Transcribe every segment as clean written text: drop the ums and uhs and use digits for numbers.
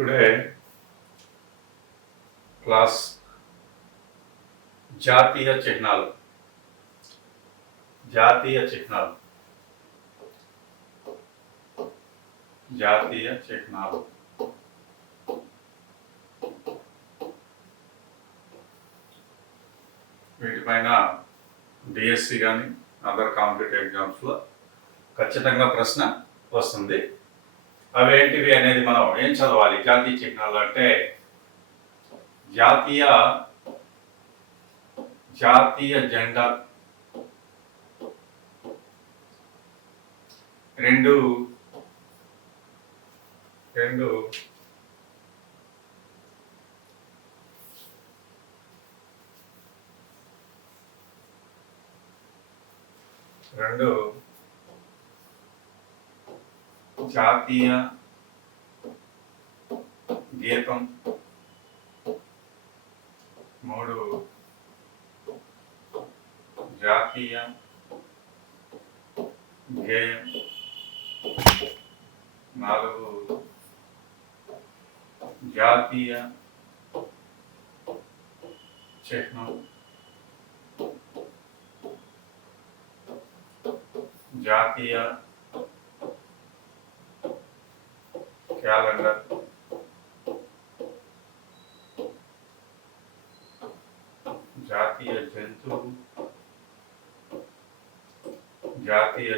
Today class జాతీయ చిహ్నాలు. జాతీయ చిహ్నాలు జాతీయ చిహ్నాలు వీటిపైన డిఎస్సి కానీ అదర్ కాంపిటేటివ్ ఎగ్జామ్స్లో ఖచ్చితంగా ప్రశ్న వస్తుంది. అవేంటివి అనేది మనం ఏం చదవాలి? జాతీయ చిహ్నాలు అంటే జాతీయ జెండా రెండు జాతీయ గీతం, 3 జాతీయ గేయం, 4 జాతీయ చిహ్నం, జాతీయ క్యాలెండర్, జాతీయ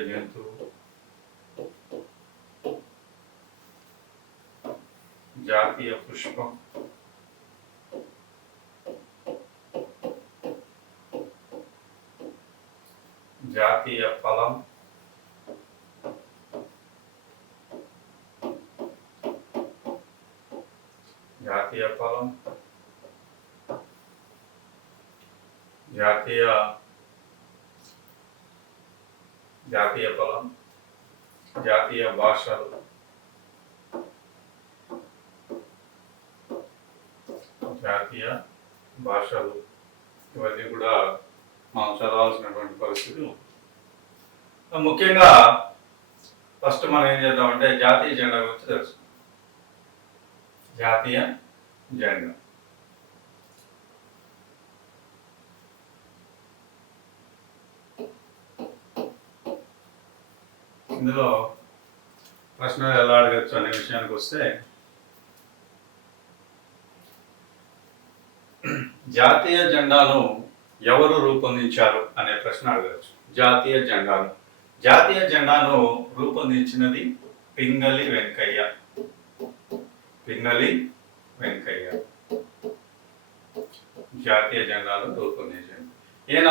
జంతువు, జాతీయ పుష్పం, జాతీయ ఫలం, జాతీయ ఫలం, జాతీయ భాషలు, ఇవన్నీ కూడా మనం చదవాల్సినటువంటి పరిస్థితులు. ముఖ్యంగా ఫస్ట్ మనం ఏం చేద్దామంటే జాతీయ జెండా గురించి తెలుసు. జాతీయ జెండా ఇందులో ప్రశ్నలు ఎలా అడగచ్చు అనే విషయానికి వస్తే, జాతీయ జెండాను ఎవరు రూపొందించారు అనే ప్రశ్న అడగచ్చు. జాతీయ జెండాను రూపొందించినది పింగళి వెంకయ్య. జాతీయ జెండాను రూపొందించింది ఈయన.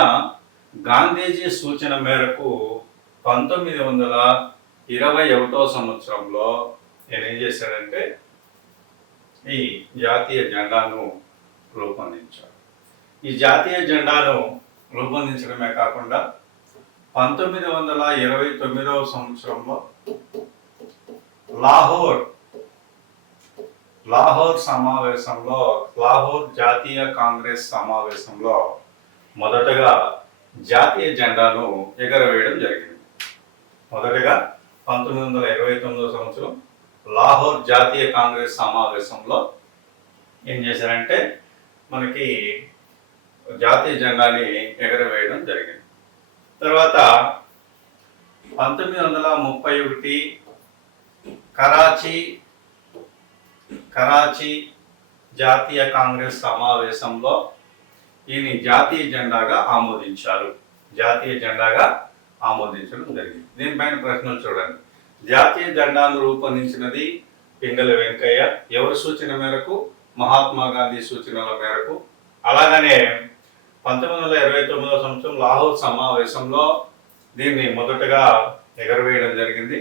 గాంధీజీ సూచన మేరకు 1921వ సంవత్సరంలో ఆయన ఏం చేశాడంటే ఈ జాతీయ జెండాను రూపొందించాడు. ఈ జాతీయ జెండాను రూపొందించడమే కాకుండా 1929వ సంవత్సరంలో లాహోర్ సమావేశంలో, లాహోర్ జాతీయ కాంగ్రెస్ సమావేశంలో మొదటగా జాతీయ జెండాను ఎగరవేయడం జరిగింది. మొదటగా 1929వ సంవత్సరం లాహోర్ జాతీయ కాంగ్రెస్ సమావేశంలో ఏం చేశారంటే మనకి జాతీయ జెండాని ఎగరవేయడం జరిగింది. తర్వాత 1931 కరాచీ జాతీయ కాంగ్రెస్ సమావేశంలో ఈయన జాతీయ జెండాగా ఆమోదించడం జరిగింది. దీనిపైన ప్రశ్నలు చూడండి. జాతీయ జెండాను రూపొందించినది పింగళి వెంకయ్య. ఎవరి సూచన మేరకు? మహాత్మా గాంధీ సూచనల మేరకు. అలాగనే 1929వ సంవత్సరం లాహోర్ సమావేశంలో దీన్ని మొదటగా ఎగరవేయడం జరిగింది.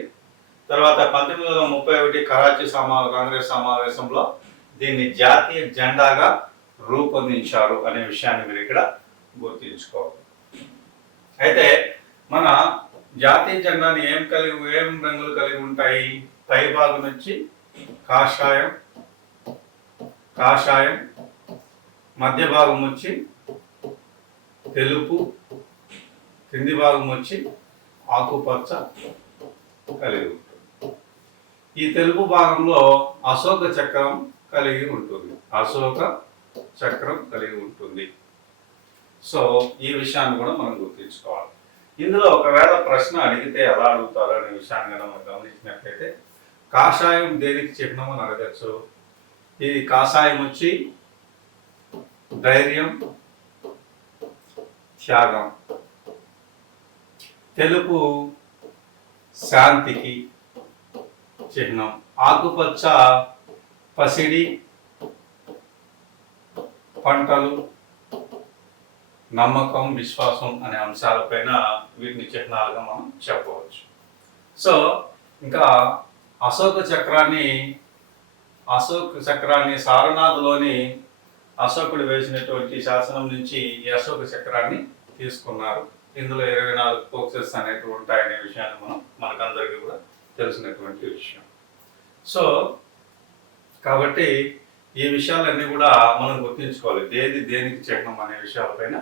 తర్వాత 1931 కరాచీ కాంగ్రెస్ సమావేశంలో దీన్ని జాతీయ జెండాగా రూపొందించారు అనే విషయాన్ని మీరు ఇక్కడ గుర్తుంచుకోవాలి. అయితే మన జాతీయ జెండాని ఏం రంగులు కలిగి ఉంటాయి? పై భాగం నుంచి కాషాయం, మధ్య భాగం వచ్చి తెలుపు, కింది భాగం వచ్చి ఆకుపచ్చ కలిగి ఉంటుంది. ఈ తెలుపు భాగంలో అశోక చక్రం కలిగి ఉంటుంది. అశోక చక్రం కలిగి ఉంటుంది. సో ఈ విషయాన్ని కూడా మనం గుర్తుంచుకోవాలి. ఇందులో ఒకవేళ ప్రశ్న అడిగితే ఎలా అడుగుతారో అనే విషయాన్ని మనం గమనించినట్లయితే కాషాయం దేనికి చిహ్నం అని అడగచ్చు. ఈ కాషాయం వచ్చి ధైర్యం, త్యాగం. తెలుపు శాంతికి చిహ్నం. ఆకుపచ్చ పసిడి, పంటలు, నమ్మకం, విశ్వాసం అనే అంశాలపైన వీటిని చిహ్నాలుగా మనం చెప్పవచ్చు. సో ఇంకా అశోక చక్రాన్ని సారనాథ్లోని అశోకుడు వేసినటువంటి శాసనం నుంచి ఈ అశోక చక్రాన్ని తీసుకున్నారు. ఇందులో 24 ఫోక్సెస్ అనేవి ఉంటాయనే విషయాన్ని మనకందరికీ కూడా తెలిసినటువంటి విషయం. సో కాబట్టి ఈ విషయాలన్నీ కూడా మనం గుర్తుంచుకోవాలి. దేనికి చిహ్నం అనే విషయాలపైన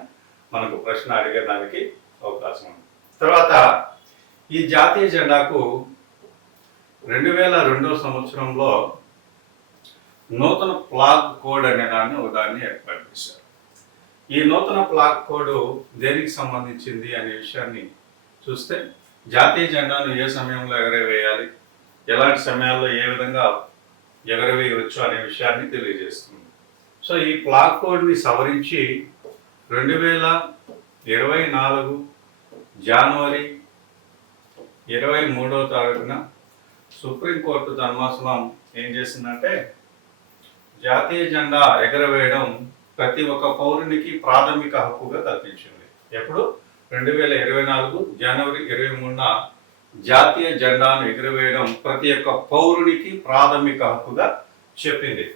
మనకు ప్రశ్న అడిగేదానికి అవకాశం ఉంది. తర్వాత ఈ జాతీయ జెండాకు 2002 సంవత్సరంలో నూతన ఫ్లాగ్ కోడ్ అనే దాన్ని ఏర్పాటు చేశారు. ఈ నూతన ఫ్లాగ్ కోడ్ దేనికి సంబంధించింది అనే విషయాన్ని చూస్తే జాతీయ జెండాను ఏ సమయంలో ఎగరవేయాలి, ఎలాంటి సమయాల్లో ఏ విధంగా ఎగరవేయవచ్చు అనే విషయాన్ని తెలియజేస్తుంది. సో ఈ ఫ్లాగ్ కోడ్ని సవరించి 2024 జనవరి 23వ తారీఖున సుప్రీంకోర్టు ధర్మాసనం ఏం చేసిందంటే జాతీయ జెండా ఎగరవేయడం ప్రతి ఒక్క పౌరునికి ప్రాథమిక హక్కుగా కల్పించింది. ఎప్పుడు 2024 జనవరి 23న జాతీయ జెండాను ఎగురవేయడం ప్రతి ఒక్క పౌరునికి ప్రాథమిక హక్కుగా చెప్పింది.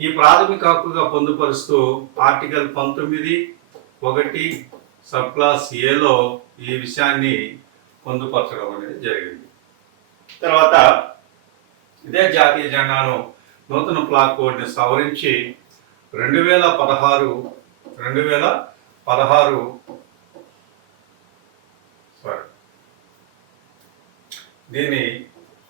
ఈ ప్రాథమిక హక్కుగా పొందుపరుస్తూ ఆర్టికల్ 19(1) సబ్ క్లాస్ ఏలో ఈ విషయాన్ని పొందుపరచడం అనేది జరిగింది. తర్వాత ఇదే జాతీయ జెండాను నూతన ఫ్లాగ్ కోడ్ని సవరించి 2016 దీన్ని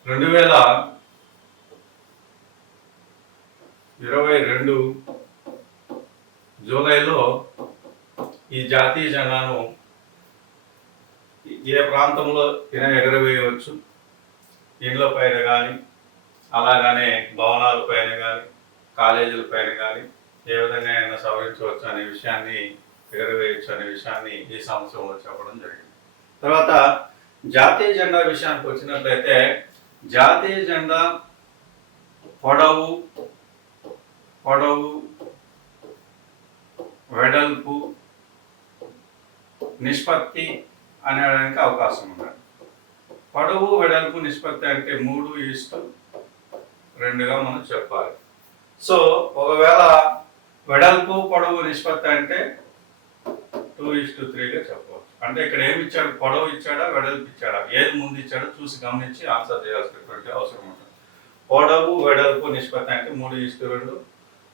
2022 జూలైలో ఈ జాతీయ జెండాను ఏ ప్రాంతంలో ఎగరవేయవచ్చు, ఇండ్ల పైన కానీ అలాగనే భవనాల పైన కానీ కాలేజీల పైన కానీ ఏ విధంగా అయినా సవరించవచ్చు అనే విషయాన్ని, ఎగరవేయచ్చు అనే విషయాన్ని ఈ సంవత్సరంలో చెప్పడం జరిగింది. తర్వాత జాతీయ జెండా విషయానికి వచ్చినట్లయితే జాతీయ జెండా పొడవు, వెడల్పు, నిష్పత్తి అనేడానికి అవకాశం ఉంది. పొడవు, వెడల్పు, నిష్పత్తి అంటే 3:2గా మనం చెప్పాలి. సో ఒకవేళ వెడల్పు, పొడవు, నిష్పత్తి అంటే 2:3గా చెప్పవచ్చు. అంటే ఇక్కడ ఏమి ఇచ్చాడు, పొడవు ఇచ్చాడా, వెడల్పు ఇచ్చాడా, ఏది ముందు ఇచ్చాడో చూసి గమనించి ఆన్సర్ చేయాల్సినటువంటి అవసరం ఉంటుంది. పొడవు, వెడల్పు, నిష్పత్తి అంటే 3:2,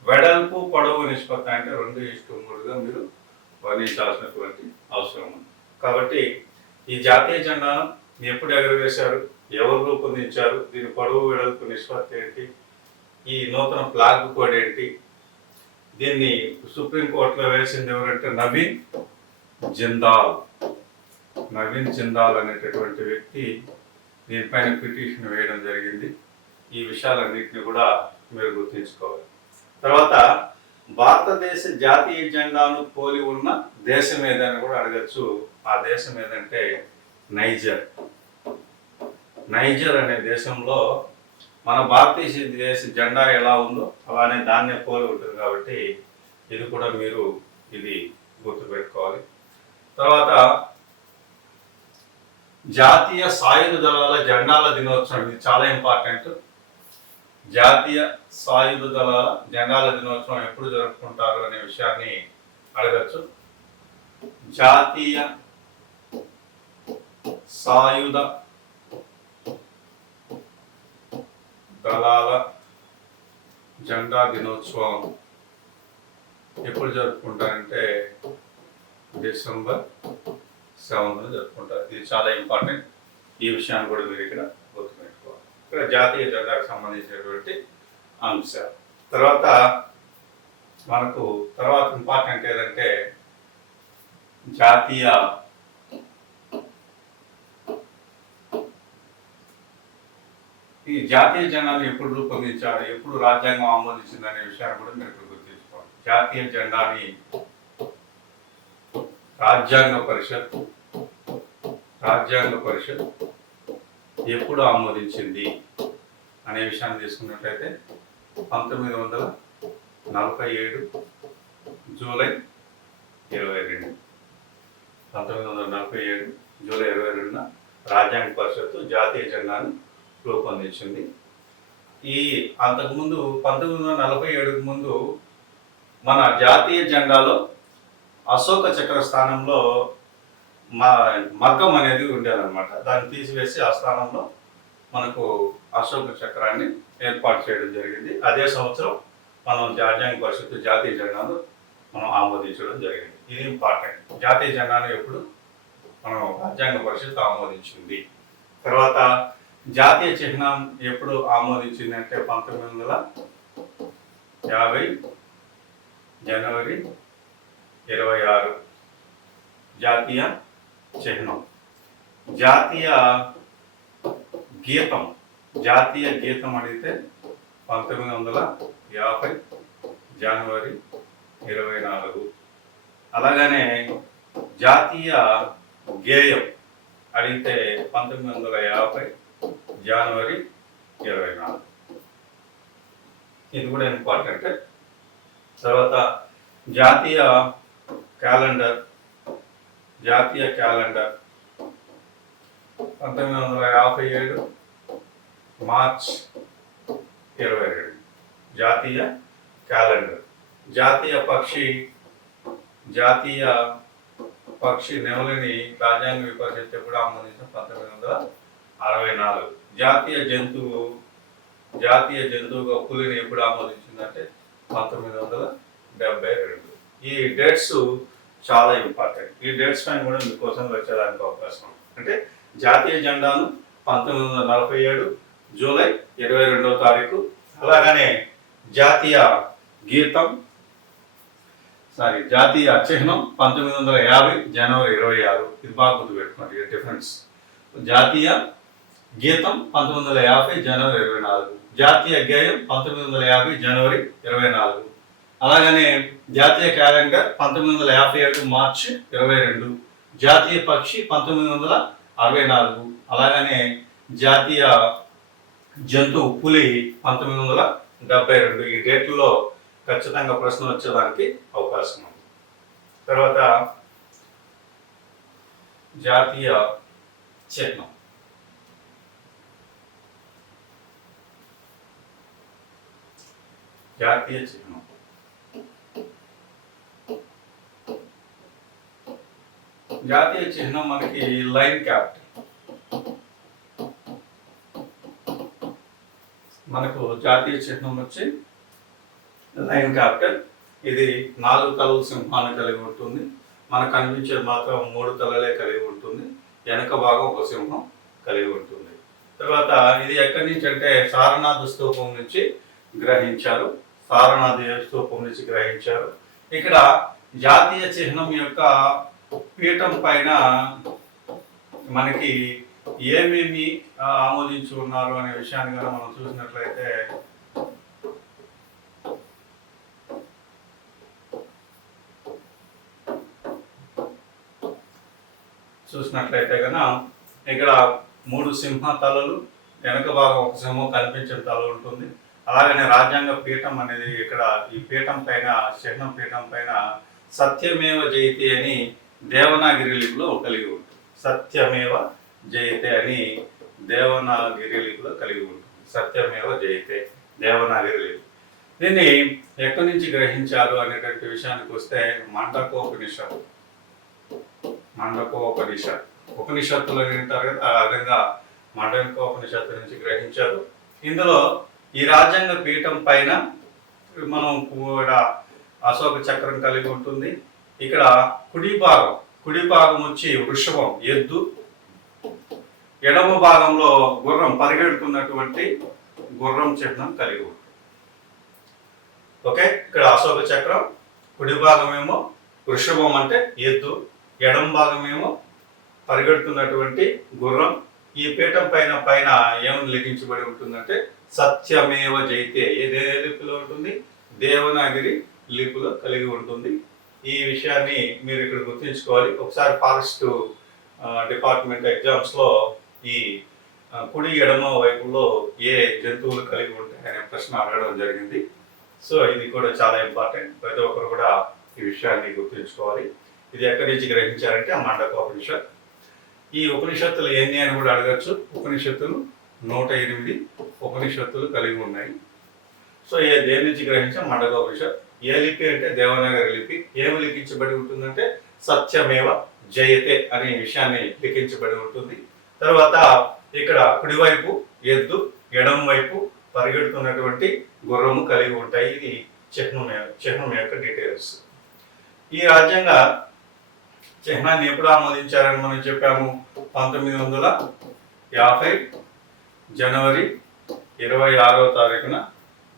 వెడల్పు, పొడవు, నిష్పత్తి అంటే 2:3గా మీరు వర్ణించాల్సినటువంటి అవసరం ఉంది. కాబట్టి ఈ జాతీయ జెండాను ఎప్పుడు ఎగరవేశారు, ఎవరు రూపొందించారు, దీని పొడవు, వెడల్పు, నిష్పత్తి ఏంటి, ఈ నూతన ఫ్లాగ్ కోడ్ ఏంటి, దీన్ని సుప్రీంకోర్టులో వేసింది ఎవరంటే నవీన్ జిందాల్ అనేటటువంటి వ్యక్తి దీనిపైన పిటిషన్ వేయడం జరిగింది. ఈ విషయాలన్నింటినీ కూడా మీరు గుర్తుంచుకోవాలి. తర్వాత భారతదేశ జాతీయ జెండాను పోలి ఉన్న దేశం ఏదని కూడా అడగచ్చు. ఆ దేశం ఏదంటే నైజర్ అనే దేశంలో మన భారతదేశ జెండా ఎలా ఉందో అలానే దాన్నే పోలి ఉంటుంది. కాబట్టి ఇది కూడా మీరు గుర్తుపెట్టుకోవాలి. తర్వాత జాతీయ సాయుధ దళాల జెండాల దినోత్సవం, ఇది చాలా ఇంపార్టెంట్. జాతీయ సాయుధ దళాల జెండాల దినోత్సవం ఎప్పుడు జరుపుకుంటారు అనే విషయాన్ని అడగచ్చు. జాతీయ సాయుధ దళాల జెండా దినోత్సవం ఎప్పుడు జరుపుకుంటారంటే December 7th జరుపుకుంటారు. ఇది చాలా ఇంపార్టెంట్. ఈ విషయాన్ని కూడా మీరు ఇక్కడ గుర్తుపెట్టుకోవాలి. ఇక్కడ జాతీయ జెండాకు సంబంధించినటువంటి అంశాలు. తర్వాత మనకు తర్వాత ఇంపార్టెంట్ ఏదంటే ఈ జాతీయ జెండాను ఎప్పుడు రూపొందించాడు, ఎప్పుడు రాజ్యాంగం ఆమోదించింది అనే విషయాన్ని కూడా మీరు ఇప్పుడు గుర్తుంచుకోవాలి. జాతీయ జెండాని రాజ్యాంగ పరిషత్ ఎప్పుడు ఆమోదించింది అనే విషయాన్ని తీసుకున్నట్లయితే 1947 జూలై 22 1947 జూలై 22న రాజ్యాంగ పరిషత్తు జాతీయ జెండాను రూపొందించింది. అంతకుముందు 1947కు ముందు మన జాతీయ జెండాలో అశోక చక్ర స్థానంలో మగ్గం అనేది ఉండేదన్నమాట. దాన్ని తీసివేసి ఆ స్థానంలో మనకు అశోక చక్రాన్ని ఏర్పాటు చేయడం జరిగింది. అదే సంవత్సరం మనం రాజ్యాంగ పరిషత్తు జాతీయ జెండాను మనం ఆమోదించడం జరిగింది. ఇది ఇంపార్టెంట్. జాతీయ జెండాను ఎప్పుడు మనం రాజ్యాంగ పరిషత్తు ఆమోదించింది. తర్వాత జాతీయ చిహ్నం ఎప్పుడు ఆమోదించింది అంటే 1950 జనవరి 26 జాతీయ చిహ్నం. జాతీయ గీతం అడిగితే 1950 జనవరి 24. అలాగనే జాతీయ గేయం అడిగితే 1950 జనవరి 24. ఇది కూడా ఇంపార్టెంట్. తర్వాత జాతీయ క్యాలెండర్ 1957 మార్చ్ 22 జాతీయ క్యాలెండర్. జాతీయ పక్షి నెమలిని రాజ్యాంగ పరిషత్ ఎప్పుడు ఆమోదించిన 1964. జాతీయ జంతువుగా పులిని ఎప్పుడు ఆమోదించిందంటే 1972. ఈ డేట్స్ చాలా ఇంపార్టెంట్. ఈ డేట్స్ పైన కూడా మీ క్వశ్చన్లు వచ్చేదానికి అవకాశం ఉంది. అంటే జాతీయ జెండాను 1947 జూలై 22వ తారీఖు. అలాగనే జాతీయ చిహ్నం 1950 జనవరి 26. ఇది బాగా గుర్తుపెట్టుకోండి డిఫరెన్స్. జాతీయ గీతం 1950 జనవరి 24. జాతీయ గేయం 1950 జనవరి 24. అలాగనే జాతీయ క్యాలెండర్ 1957 మార్చి 22. జాతీయ పక్షి 1964. అలాగనే జాతీయ జంతువు పులి 1972. ఈ డేట్లో ఖచ్చితంగా ప్రశ్న వచ్చేదానికి అవకాశం ఉంది. తర్వాత జాతీయ చిహ్నం. జాతీయ చిహ్నం మనకి లైన్ క్యాపిటల్. మనకు జాతీయ చిహ్నం వచ్చి లైన్ క్యాపిటల్. ఇది 4 తలల సింహాన్ని కలిగి ఉంటుంది. మనకు కనిపించేది మాత్రం 3 తలలే కలిగి ఉంటుంది. వెనక భాగం ఒక సింహం కలిగి ఉంటుంది. తర్వాత ఇది ఎక్కడి నుంచి అంటే సారనాథ స్తూపం నుంచి గ్రహించారు. ఇక్కడ జాతీయ చిహ్నం యొక్క పీఠం పైన మనకి ఏమేమి ఆమోదించి ఉన్నారు అనే విషయాన్ని కనుక మనం చూసినట్లయితే కనుక ఇక్కడ 3 సింహ తలలు, వెనక భాగం ఒక సింహం కనిపించిన తల ఉంటుంది. అలాగనే రాజ్యాంగ పీఠం అనేది ఇక్కడ ఈ పీఠం పైన చిహ్నం పీఠం పైన సత్యమేవ జయతే అని దేవనాగిరి లిపిలో కలిగి ఉంటుంది. సత్యమేవ జయతే అని దేవనాగిరి లిపిలో కలిగి ఉంటుంది. సత్యమేవ జయతే దేవనాగిరి లిపి. దీన్ని ఎక్కడి నుంచి గ్రహించారు అనేటువంటి విషయానికి వస్తే ఉపనిషత్తులు వింటారు కదా, ఆ విధంగా మాండకోపనిషత్తు నుంచి గ్రహించారు. ఇందులో ఈ రాజ్యాంగ పీఠం పైన మనం కూడా అశోక చక్రం కలిగి ఉంటుంది. ఇక్కడ కుడి భాగం వచ్చి వృషభం ఎద్దు, ఎడమ భాగంలో గుర్రం పరిగెడుతున్నటువంటి గుర్రం చిహ్నం కలిగి ఉంటుంది. ఓకే, ఇక్కడ అశోక చక్రం, కుడి భాగం ఏమో వృషభం అంటే ఎద్దు, ఎడమ భాగం ఏమో పరిగెడుతున్నటువంటి గుర్రం. ఈ పీఠం పైన పైన ఏమని లిఖించబడి ఉంటుందంటే సత్యమేవ జైతే. ఏ లిపిలో ఉంటుంది? దేవనాగిరి లిపిలో కలిగి ఉంటుంది. ఈ విషయాన్ని మీరు ఇక్కడ గుర్తుంచుకోవాలి. ఒకసారి ఫారెస్ట్ డిపార్ట్మెంట్ ఎగ్జామ్స్లో ఈ కుడి ఎడమ వైపులో ఏ జంతువులు కలిగి ఉంటాయి అనే ప్రశ్న అడగడం జరిగింది. సో ఇది కూడా చాలా ఇంపార్టెంట్. ప్రతి ఒక్కరు కూడా ఈ విషయాన్ని గుర్తుంచుకోవాలి. ఇది ఎక్కడి నుంచి గ్రహించారంటే ఆ మాండకోపనిషత్. ఈ ఉపనిషత్తులు ఎన్ని అని కూడా అడగచ్చు. ఉపనిషత్తులు 108 ఉపనిషత్తులు కలిగి ఉన్నాయి. సో దేని నుంచి గ్రహించాం? మాండకోపనిషత్. ఏ లిపి అంటే దేవనాగరి లిపి. ఏమి లిఖించబడి ఉంటుందంటే సత్యమేవ జయతే అనే విషయాన్ని లిఖించబడి ఉంటుంది. తర్వాత ఇక్కడ కుడివైపు ఎద్దు, ఎడమ వైపు పరిగెడుతున్నటువంటి గుర్రము కలిగి ఉంటాయి. ఇది చిహ్నం యొక్క డీటెయిల్స్. ఈ రాజ్యాంగ చిహ్నాన్ని ఎప్పుడు ఆమోదించారని మనం చెప్పాము? 1950 జనవరి 26వ తారీఖున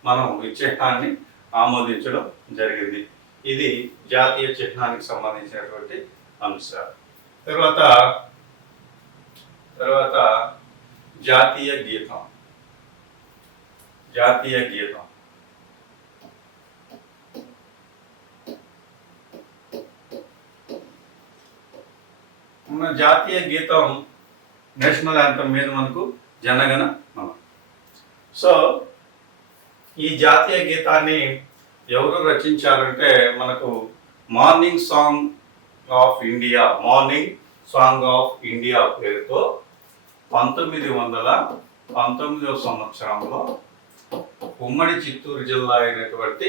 మనం ఈ చిహ్నాన్ని ఆమోదించడం జరిగింది. ఇది జాతీయ చిహ్నానికి సంబంధించినటువంటి అంశాలు. తర్వాత జాతీయ గీతం. జాతీయ గీతం మన జాతీయ గీతం నేషనల్ యాంథమ్ మీద మనకు జనగణ మన. సో ఈ జాతీయ గీతాన్ని ఎవరు రచించారంటే మనకు morning song of India, morning song of India పేరుతో 1919వ సంవత్సరంలో ఉమ్మడి చిత్తూరు జిల్లా అయినటువంటి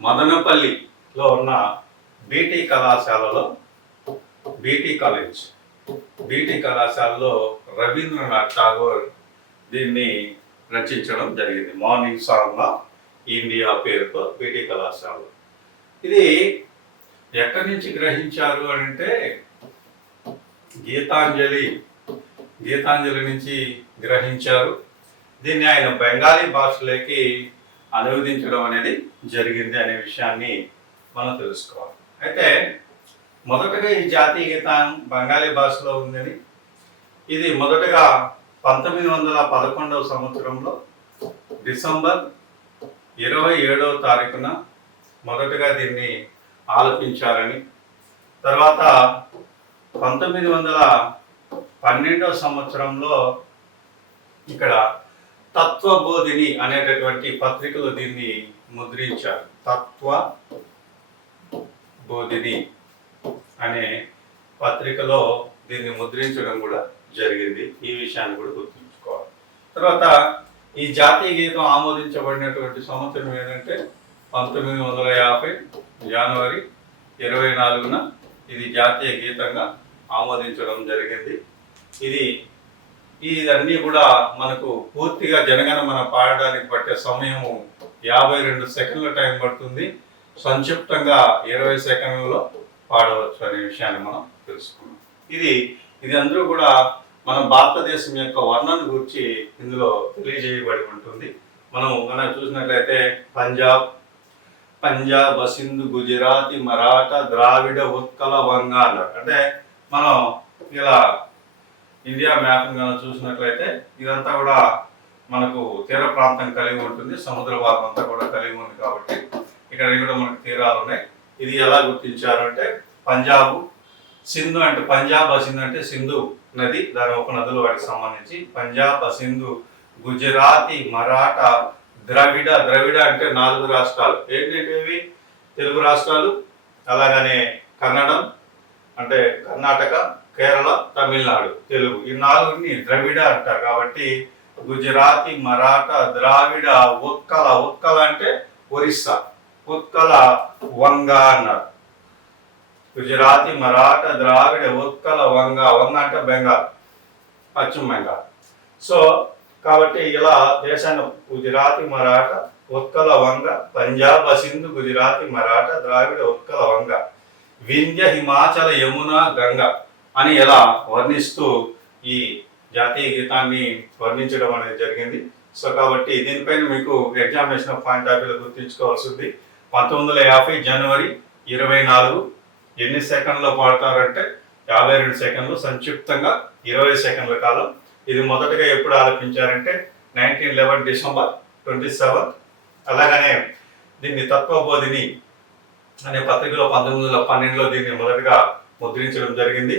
మదనపల్లిలో ఉన్న బీటీ కళాశాలలో, బీటీ కళాశాలలో రవీంద్రనాథ్ ఠాగూర్ దీన్ని రచించడం జరిగింది. మార్నింగ్ సాంగ్ ఆఫ్ ఇండియా పేరుతో బీటీ కళాశాల. ఇది ఎక్కడి నుంచి గ్రహించారు అంటే గీతాంజలి నుంచి గ్రహించారు. దీన్ని ఆయన బెంగాలీ భాషలోకి అనువదించడం అనేది జరిగింది అనే విషయాన్ని మనం తెలుసుకోవాలి. అయితే మొదటగా ఈ జాతీయ గీతం బెంగాలీ భాషలో ఉందని, ఇది మొదటగా 1911వ సంవత్సరంలో డిసెంబర్ 27వ తారీఖున మొదటగా దీన్ని ఆలపించారని, తర్వాత 1912వ సంవత్సరంలో ఇక్కడ తత్వబోధిని అనేటటువంటి పత్రికలో దీన్ని ముద్రించారు. తత్వబోధిని అనే పత్రికలో దీన్ని ముద్రించడం కూడా జరిగింది. ఈ విషయాన్ని కూడా గుర్తుంచుకోవాలి. తర్వాత ఈ జాతీయ గీతం ఆమోదించబడినటువంటి సంవత్సరం ఏంటంటే 1950 జనవరి 24న ఇది జాతీయ గీతంగా ఆమోదించడం జరిగింది. ఇదన్నీ కూడా మనకు పూర్తిగా జనగణమన పాడడానికి పట్టే సమయము 52 సెకండ్ల టైం పడుతుంది. సంక్షిప్తంగా 20 సెకండ్లలో పాడవచ్చు అనే విషయాన్ని మనం తెలుసుకున్నాం. ఇది అందరూ కూడా మన భారతదేశం యొక్క వర్ణన గురించి ఇందులో తెలియజేయబడి ఉంటుంది. మనం చూసినట్లయితే పంజాబ్, సింధు, గుజరాతీ, మరాఠా, ద్రావిడ, ఉత్కల, వంగ అన్నారు. అంటే మనం ఇలా ఇండియా మ్యాప్ కనుక చూసినట్లయితే ఇదంతా కూడా మనకు తీర ప్రాంతం కలిగి ఉంటుంది. సముద్ర భాగం అంతా కూడా కలిగి ఉంది కాబట్టి ఇక్కడ కూడా మనకు తీరాలు ఉన్నాయి. ఇది ఎలా గుర్తించారు అంటే పంజాబ్, సింధు అంటే పంజాబ్, సింధు అంటే సింధు నది, దాని ఉపనదులు వాటికి సంబంధించి. పంజాబ్, సింధు, గుజరాతీ, మరాఠా, ద్రవిడ అంటే 4 రాష్ట్రాలు. ఏంటంటే తెలుగు రాష్ట్రాలు, అలాగనే కన్నడం అంటే కర్ణాటక, కేరళ, తమిళనాడు, తెలుగు, ఈ 4ని ద్రవిడ అంటారు. కాబట్టి గుజరాతీ, మరాఠా, ద్రావిడ, ఉత్కల అంటే ఒరిస్సా, ఉత్కల, వంగ అన్నారు. గుజరాతీ, మరాఠా, ద్రావిడ, ఉత్కల, వంగ అంటే బెంగాల్, పశ్చిమ బెంగాల్. సో కాబట్టి ఇలా దేశాన్ని గుజరాతీ, మరాఠా, ఉత్కల, వంగ, పంజాబ్, సింధు, గుజరాతీ, మరాఠా, ద్రావిడ, ఉత్కల, వంగ, వింధ్య, హిమాచల, యమున, గంగ అని ఇలా వర్ణిస్తూ ఈ జాతీయ గీతాన్ని వర్ణించడం అనేది జరిగింది. సో కాబట్టి దీనిపైన మీకు ఎగ్జామినేషన్ పాయింట్ ఆఫ్ వ్యూలో గుర్తుంచుకోవాల్సింది 1950 జనవరి 24 ఎన్ని సెకండ్లో పాడతారంటే 52 సెకండ్లు, సంక్షిప్తంగా 20 సెకండ్ల కాలం. ఇది మొదటగా ఎప్పుడు ఆలపించారంటే 1911 డిసెంబర్ 27. అలాగనే దీన్ని తత్వబోధిని అనే పత్రికలో 1912లో దీన్ని మొదటగా ముద్రించడం జరిగింది.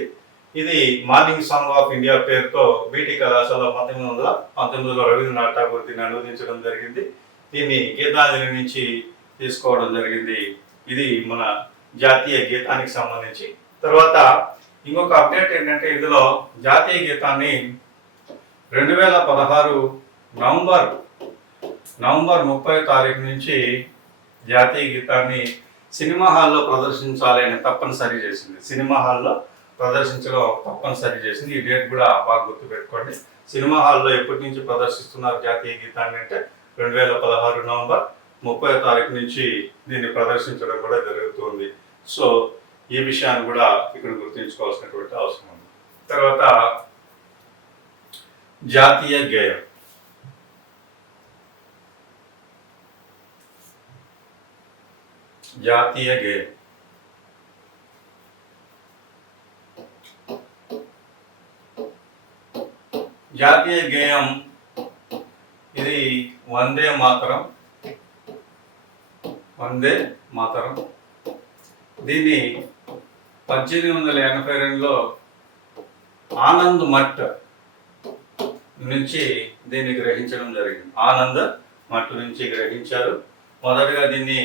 ఇది మార్నింగ్ సాంగ్ ఆఫ్ ఇండియా పేరుతో బీటీ కళాశాల 1919లో రవీంద్రనాథ్ ఠాగూర్ దీన్ని అనువదించడం జరిగింది. దీన్ని గీతాంజలి నుంచి తీసుకోవడం జరిగింది. ఇది మన జాతీయ గీతానికి సంబంధించి. తర్వాత ఇంకొక అప్డేట్ ఏంటంటే ఇందులో జాతీయ గీతాన్ని 2016 నవంబర్ 30 తారీఖు నుంచి జాతీయ గీతాన్ని సినిమా హాల్లో ప్రదర్శించాలి అని తప్పనిసరి చేసింది. సినిమా హాల్లో ప్రదర్శించడం తప్పనిసరి చేసింది. ఈ డేట్ కూడా బాగా గుర్తుపెట్టుకోండి. సినిమా హాల్లో ఎప్పటి నుంచి ప్రదర్శిస్తున్నారు జాతీయ గీతాన్ని అంటే 2016 నవంబర్ 30 తారీఖు నుంచి దీన్ని ప్రదర్శించడం కూడా జరుగుతుంది. సో ఈ విషయాన్ని కూడా ఇక్కడ గుర్తుంచుకోవాల్సినటువంటి అవసరం ఉంది. తర్వాత జాతీయ గేయం. జాతీయ గేయం జాతీయ గేయం ఇది వందే మాతరం. దీన్ని 1882లో ఆనంద్ మట్ నుంచి దీన్ని గ్రహించడం జరిగింది. ఆనంద్ మట్ నుంచి గ్రహించారు. మొదటగా దీన్ని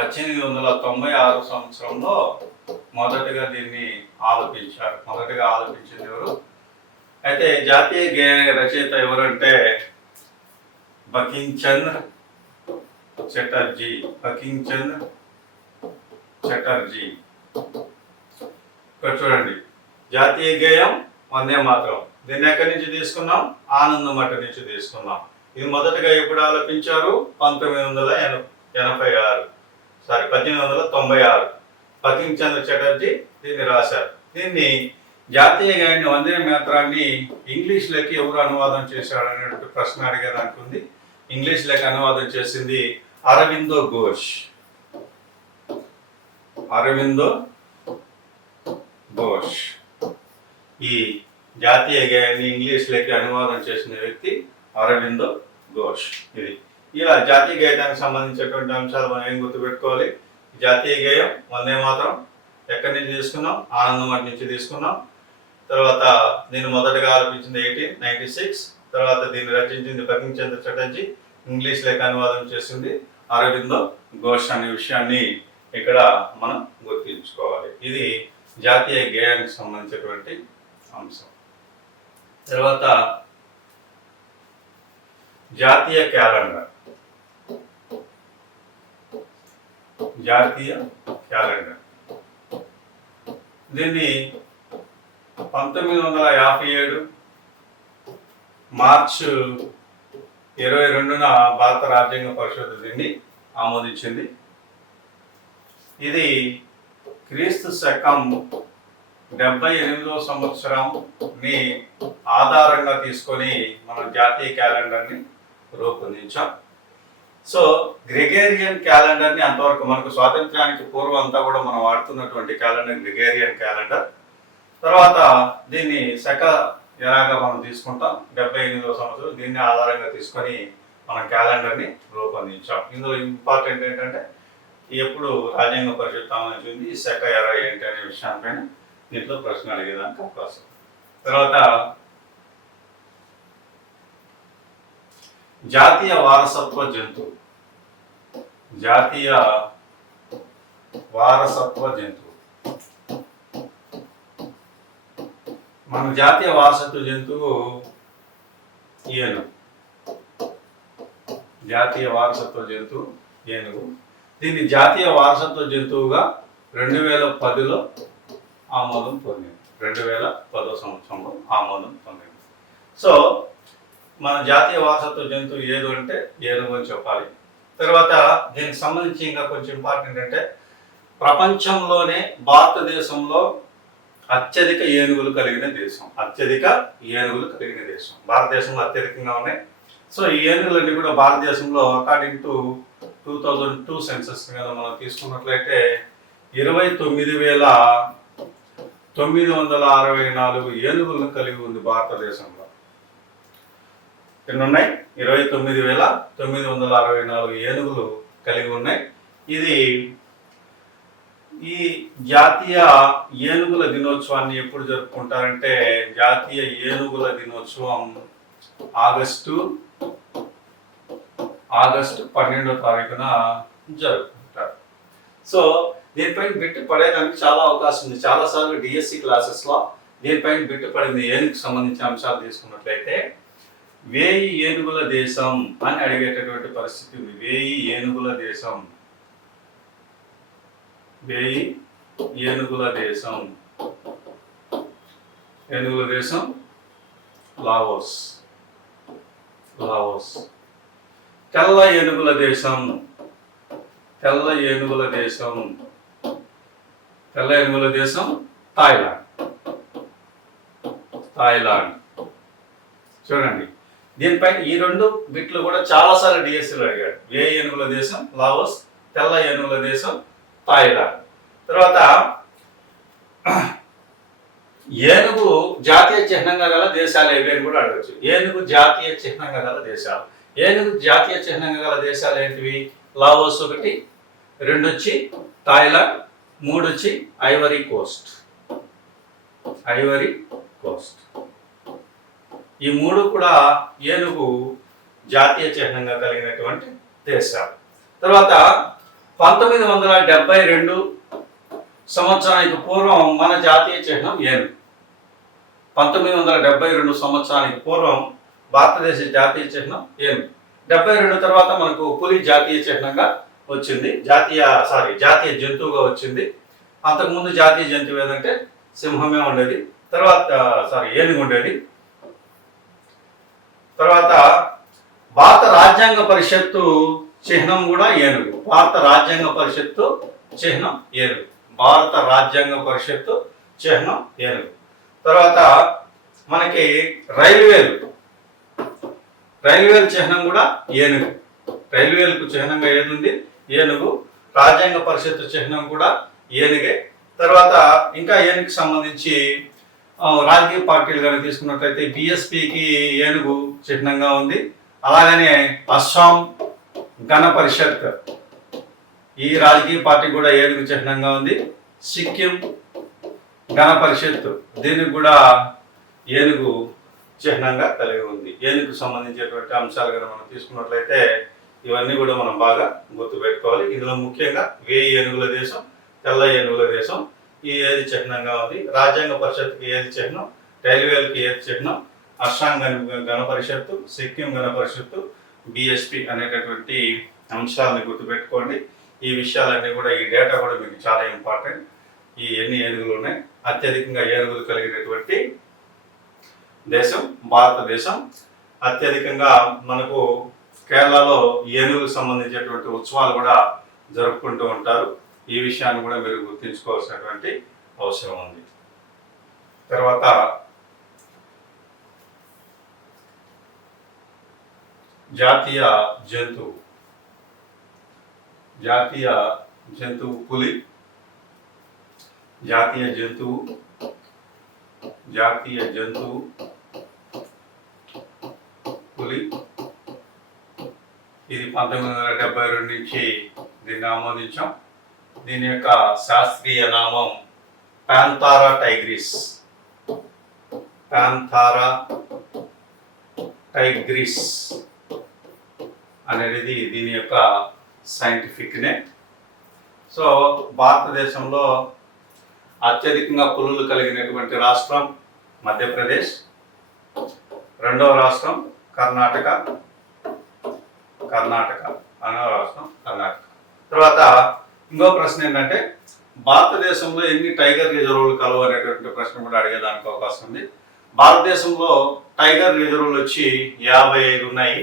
1896 సంవత్సరంలో మొదటగా దీన్ని ఆలపించారు. మొదటగా ఆలపించింది ఎవరు? అయితే జాతీయ గేయ రచయిత ఎవరంటే బంకించంద్ర చటర్జీ. ఇక్కడ చూడండి, జాతీయ గేయం వందే మాతరం. దీన్ని ఎక్కడి నుంచి తీసుకున్నాం? ఆనంద్ మఠ నుంచి తీసుకున్నాం. ఇది మొదటగా ఎప్పుడు ఆలపించారు? 1896 బంకించంద్ర చటర్జీ దీన్ని రాశారు. దీన్ని జాతీయ గేయాన్ని వందే మాతరాన్ని ఇంగ్లీష్లోకి ఎవరు అనువాదం చేశాడు అనేటువంటి ప్రశ్న అడిగేదానికి ఉంది. ఇంగ్లీష్లోకి అనువాదం చేసింది అరవిందో ఘోష్. ఈ జాతీయ గేయాన్ని ఇంగ్లీష్లోకి అనువాదం చేసిన వ్యక్తి అరవిందో ఘోష్. ఇది ఇలా జాతీయ గేయానికి సంబంధించినటువంటి అంశాలు మనం ఏం గుర్తుపెట్టుకోవాలి? జాతీయ గేయం వందే మాతరం ఎక్కడి నుంచి తీసుకున్నాం? ఆనందమఠ్ నుంచి తీసుకున్నాం. తర్వాత దీన్ని మొదటగా ఆలపించింది 1896. తర్వాత దీన్ని రచించింది బంకించంద్ర చటర్జీ. ఇంగ్లీష్లోకి అనువాదం చేసింది అరవిందో ఘోష్ అనే విషయాన్ని ఇక్కడ మనం గుర్తుంచుకోవాలి. ఇది జాతీయ గేయానికి సంబంధించినటువంటి అంశం. తర్వాత జాతీయ క్యాలెండర్. దీన్ని 1957 మార్చి 22న భారత రాజ్యాంగ పరిషత్ దీన్ని ఆమోదించింది. ఇది క్రీస్తు శకం 78వ సంవత్సరంని ఆధారంగా తీసుకొని మనం జాతీయ క్యాలెండర్ని రూపొందించాం. సో గ్రెగేరియన్ క్యాలెండర్ని అంతవరకు మనకు స్వాతంత్ర్యానికి పూర్వం అంతా కూడా మనం వాడుతున్నటువంటి క్యాలెండర్ గ్రెగేరియన్ క్యాలెండర్. తర్వాత దీన్ని శక ఎలాగా మనం తీసుకుంటాం 78వ సంవత్సరం దీన్ని ఆధారంగా తీసుకొని మనం క్యాలెండర్ని రూపొందించాం. ఇందులో ఇంపార్టెంట్ ఏంటంటే ఎప్పుడు రాజ్యాంగ పరిషత్ ఆమోదించింది, ఈ శక ఎర ఏంటి అనే విషయాలపైన దీంట్లో ప్రశ్న అడిగేదానికి అవకాశం. తర్వాత జాతీయ వారసత్వ జంతువు. మన జాతీయ వారసత్వ జంతువు ఏనుగు. దీన్ని జాతీయ వారసత్వ జంతువుగా 2010లో ఆమోదం పొందింది. 2010 సంవత్సరంలో ఆమోదం పొందింది. సో మన జాతీయ వారసత్వ జంతువు ఏది అంటే ఏనుగు అని చెప్పాలి. తర్వాత దీనికి సంబంధించి ఇంకా కొంచెం ఇంపార్టెంట్ అంటే ప్రపంచంలోనే భారతదేశంలో అత్యధిక ఏనుగులు కలిగిన దేశం. అత్యధిక ఏనుగులు కలిగిన దేశం భారతదేశంలో అత్యధికంగా ఉన్నాయి. సో ఈ ఏనుగులన్నీ కూడా భారతదేశంలో అకార్డింగ్ టు 2002 సెన్సస్ కదా మనం తీసుకున్నట్లయితే 29,964 ఏనుగులను కలిగి ఉంది భారతదేశంలో. ఎన్ని ఉన్నాయి? 29,964 ఏనుగులు కలిగి ఉన్నాయి. ఇది ఈ జాతీయ ఏనుగుల దినోత్సవాన్ని ఎప్పుడు జరుపుకుంటారంటే జాతీయ ఏనుగుల దినోత్సవం ఆగస్టు 12వ తారీఖున జరుపుకుంటారు. సో దీనిపైన బిట్టు పడేదానికి చాలా అవకాశం ఉంది. చాలాసార్లు డిఎస్సి క్లాసెస్లో దీనిపైన బిట్టు పడింది. ఏనుగుకు సంబంధించిన అంశాలు తీసుకున్నట్లయితే 1000 ఏనుగుల దేశం అని అడిగేటటువంటి పరిస్థితి ఉంది. 1000 ఏనుగుల దేశం, 1000 ఏనుగుల దేశం. ఏనుగుల దేశం లావోస్. తెల్ల ఏనుగుల దేశం, తెల్ల ఏనుగుల దేశం, తెల్ల ఏనుగుల దేశం థాయిలాండ్. చూడండి దీనిపైన ఈ రెండు బిట్లు కూడా చాలాసార్లు డిఎస్సీలో అడిగాడు. ఏ ఏనుగుల దేశం లావోస్, తెల్ల ఏనుగుల దేశం థాయిలాండ్. తర్వాత ఏనుగు జాతీయ చిహ్నంగా గల దేశాలు ఏవి అని కూడా అడగచ్చు. ఏనుగు జాతీయ చిహ్నంగా గల దేశాలు, ఏనుగు జాతీయ చిహ్నంగా గల దేశాలు ఏంటివి? లావోస్ 1, 2 వచ్చి థాయిలాండ్, 3 వచ్చి ఐవరీ కోస్ట్. ఈ 3 కూడా ఏనుగు జాతీయ చిహ్నంగా కలిగినటువంటి దేశాలు. తర్వాత 1972 సంవత్సరానికి పూర్వం మన జాతీయ చిహ్నం ఏనుగు. 1972 సంవత్సరానికి పూర్వం భారతదేశ జాతీయ చిహ్నం ఏనుగు. 72 తర్వాత మనకు పులి జాతీయ చిహ్నంగా వచ్చింది, జాతీయ జంతువుగా వచ్చింది. అంతకుముందు జాతీయ జంతువు ఏదంటే సింహమే ఉండేది, తర్వాత ఏనుగు ఉండేది. తర్వాత భారత రాజ్యాంగ పరిషత్తు చిహ్నం కూడా ఏనుగు. భారత రాజ్యాంగ పరిషత్తు చిహ్నం ఏనుగు. భారత రాజ్యాంగ పరిషత్తు చిహ్నం ఏనుగు. తర్వాత మనకి రైల్వేలు చిహ్నం కూడా ఏనుగు. రైల్వేలకు చిహ్నంగా ఏదుంది? ఏనుగు. రాజ్యాంగ పరిషత్తు చిహ్నం కూడా ఏనుగే. తర్వాత ఇంకా ఏనుగుకి సంబంధించి రాజకీయ పార్టీలు కానీ తీసుకున్నట్లయితే బిఎస్పికి ఏనుగు చిహ్నంగా ఉంది. అలాగనే అస్సాం గణ పరిషత్, ఈ రాజకీయ పార్టీ కూడా ఏనుగు చిహ్నంగా ఉంది. సిక్కిం గణ పరిషత్, దీనికి కూడా ఏనుగు చిహ్నంగా కలిగి ఉంది. ఏనుగుకు సంబంధించినటువంటి అంశాలు కనుక మనం తీసుకున్నట్లయితే ఇవన్నీ కూడా మనం బాగా గుర్తుపెట్టుకోవాలి. ఇందులో ముఖ్యంగా 1000 ఏనుగుల దేశం, తెల్ల ఏనుగుల దేశం, ఈ ఏది చిహ్నంగా ఉంది. రాజ్యాంగ పరిషత్కి ఏది చిహ్నం, రైల్వేలకి ఏది చిహ్నం, అస్సాం గణ పరిషత్తు, సిక్కిం గణ పరిషత్తు, బిఎస్పి అనేటటువంటి అంశాలను గుర్తుపెట్టుకోండి. ఈ విషయాలన్నీ కూడా, ఈ డేటా కూడా మీకు చాలా ఇంపార్టెంట్. ఈ ఎన్ని ఏనుగులు ఉన్నాయి, అత్యధికంగా ఏనుగులు కలిగినటువంటి దేశం భారతదేశం. అత్యధికంగా మనకు కేరళలో ఏనుగులకు సంబంధించినటువంటి ఉత్సవాలు కూడా జరుపుకుంటూ ఉంటారు. ఈ విషయాన్ని కూడా మీరు గుర్తుంచుకోవాల్సినటువంటి అవసరం ఉంది. తర్వాత జాతీయ జంతువు పులి. జాతీయ జంతువు పులి. ఇది 1972 నుంచి దీన్ని ఆమోదించాం. దీని యొక్క శాస్త్రీయ నామం పాంథారా టైగ్రిస్ అనేది దీని యొక్క సైంటిఫిక్ నేమ్. సో భారతదేశంలో అత్యధికంగా పులులు కలిగినటువంటి రాష్ట్రం మధ్యప్రదేశ్, రెండవ రాష్ట్రం కర్ణాటక. తర్వాత ఇంకో ప్రశ్న ఏంటంటే భారతదేశంలో ఎన్ని టైగర్ రిజర్వులు కలవు అనేటువంటి ప్రశ్న కూడా అడిగేదానికి అవకాశం ఉంది. భారతదేశంలో టైగర్ రిజర్వులు వచ్చి 55 ఉన్నాయి.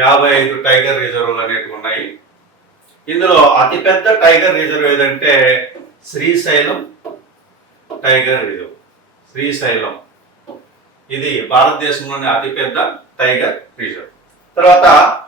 55 టైగర్ రిజర్వులు అనేవి ఉన్నాయి. ఇందులో అతిపెద్ద టైగర్ రిజర్వ్ ఏదంటే శ్రీశైలం టైగర్ రిజర్వ్, శ్రీశైలం. ఇది భారతదేశంలోని అతిపెద్ద టైగర్ రిజర్వ్. తర్వాత